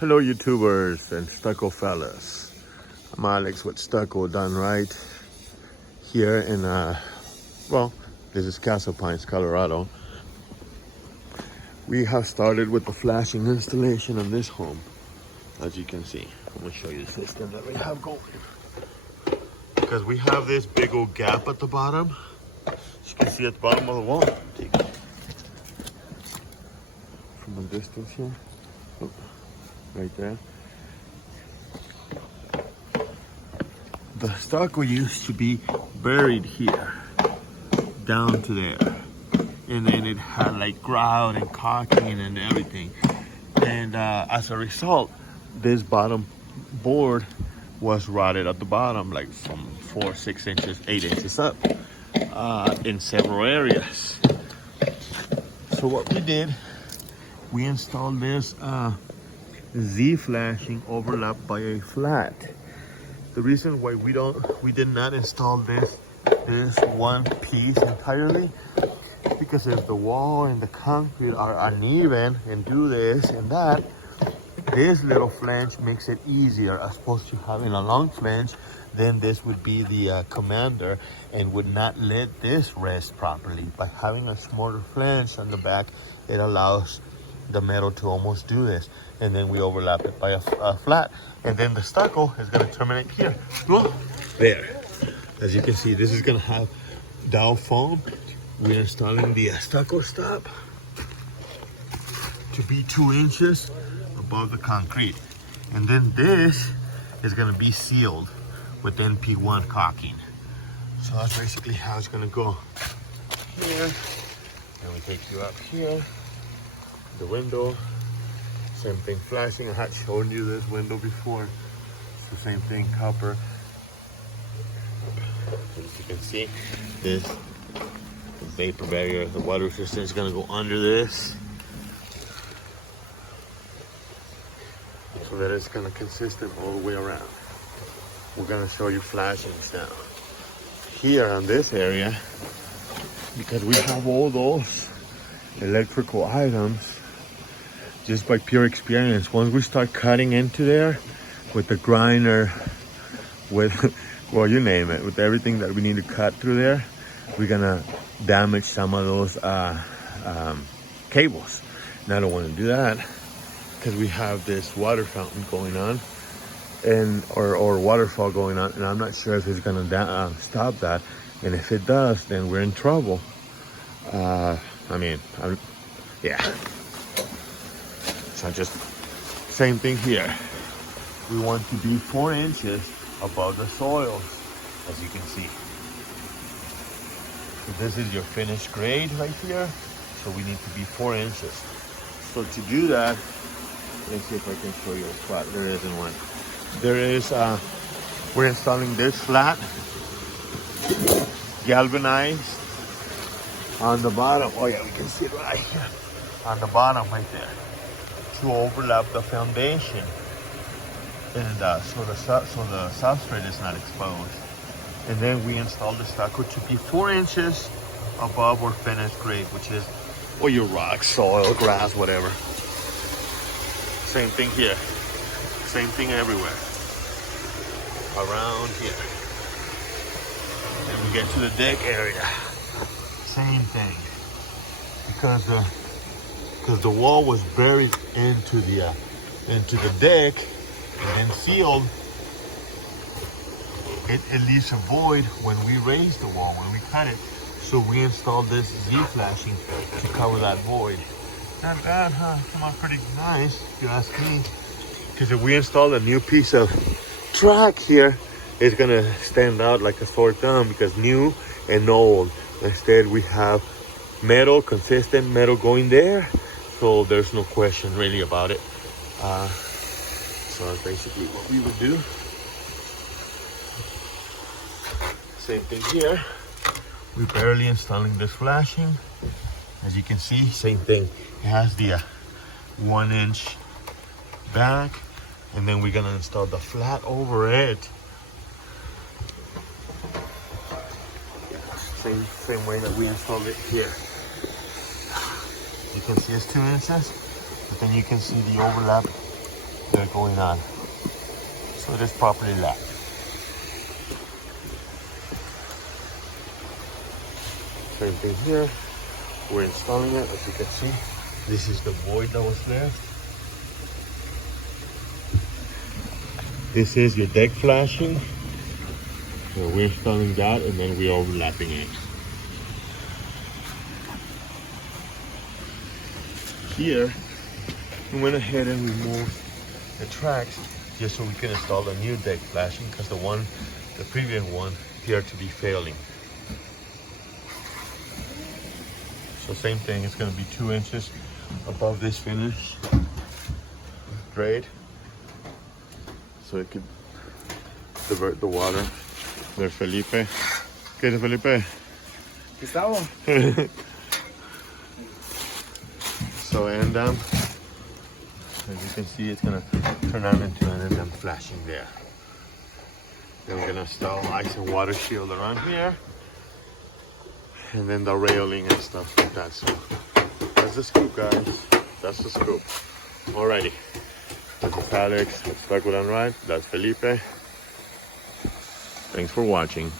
Hello YouTubers and Stucco fellas. I'm Alex with Stucco Done Right here in, well, this is Castle Pines, Colorado. We have started with the flashing installation on this home. As you can see, I'm gonna show you the system that we have going. Because we have this big old gap at the bottom. As you can see at the bottom of the wall. Take it from a distance here. Oh, right there. The stucco used to be buried here, down to there. And then it had like grout and caulking and everything. And as a result, this bottom board was rotted at the bottom, like from 4, 6 inches, 8 inches up in several areas. So what we did, we installed this Z flashing overlapped by a flat. The reason why we did not install this one piece entirely, because if the wall and the concrete are uneven and do this and that, this little flange makes it easier as opposed to having a long flange. Then this would be the commander and would not let this rest properly. By having a smaller flange on the back, it allows the metal to almost do this. And then we overlap it by a flat. And then the stucco is going to terminate here. Well, there. As you can see, this is going to have dowel foam. We're installing the stucco stop to be 2 inches above the concrete. And then this is going to be sealed with NP1 caulking. So that's basically how it's going to go here. And we take you up here, the window, same thing flashing. I had shown you this window before. It's the same thing, copper. As you can see, this vapor barrier, the water resistance is going to go under this, so that it's going to consistent all the way around. We're going to show you flashings now. Here on this area, because we have all those electrical items, just by pure experience, once we start cutting into there with the grinder, with, well, you name it, with everything that we need to cut through there, we're going to damage some of those cables. And I don't want to do that, because we have this water fountain going on, and or waterfall going on, and I'm not sure if it's going to stop that. And if it does, then we're in trouble. Yeah. So just same thing here. We want to be 4 inches above the soils, as you can see. So this is your finished grade right here. So we need to be 4 inches. So to do that, let's see if I can show you a spot. There isn't one. There is, we're installing this flat, galvanized on the bottom. Oh yeah, we can see it right here. On the bottom right there. To overlap the foundation. And so the substrate is not exposed. And then we install the stucco to be 4 inches above our finished grade, which is, well, your rock, soil, grass, whatever. Same thing here. Same thing everywhere. Around here. Then we get to the deck area. Same thing. Because the wall was buried into the deck and then sealed. It leaves a void when we raise the wall, when we cut it. So we installed this Z flashing to cover that void. Not bad, huh? Come out pretty nice, if you ask me. Because if we install a new piece of track here, it's gonna stand out like a sore thumb, because new and old. Instead, we have metal, consistent metal going there. So there's no question really about it. So that's basically what we would do. Same thing here. We're barely installing this flashing. As you can see, same thing. It has the 1 inch back, and then we're gonna install the flat over it. Same way that we installed it here. You can see it's 2 inches, but then you can see the overlap that are going on. So it is properly locked. Same thing here. We're installing it. As you can see, this is the void that was left. This is your deck flashing. So we're installing that and then we're overlapping it. Here, we went ahead and removed the tracks just so we can install the new deck flashing because the previous one appeared to be failing. So same thing, it's going to be 2 inches above this finish grade, so it could divert the water. There's Felipe. ¿Qué es Felipe? Gustavo. So end-dam, as you can see, it's going to turn on into an end-dam flashing there. Then we're going to install ice and water shield around here. And then the railing and stuff like that. So that's the scoop, guys. That's the scoop. Alrighty. That's Alex. That's Stucco done right. That's Felipe. Thanks for watching.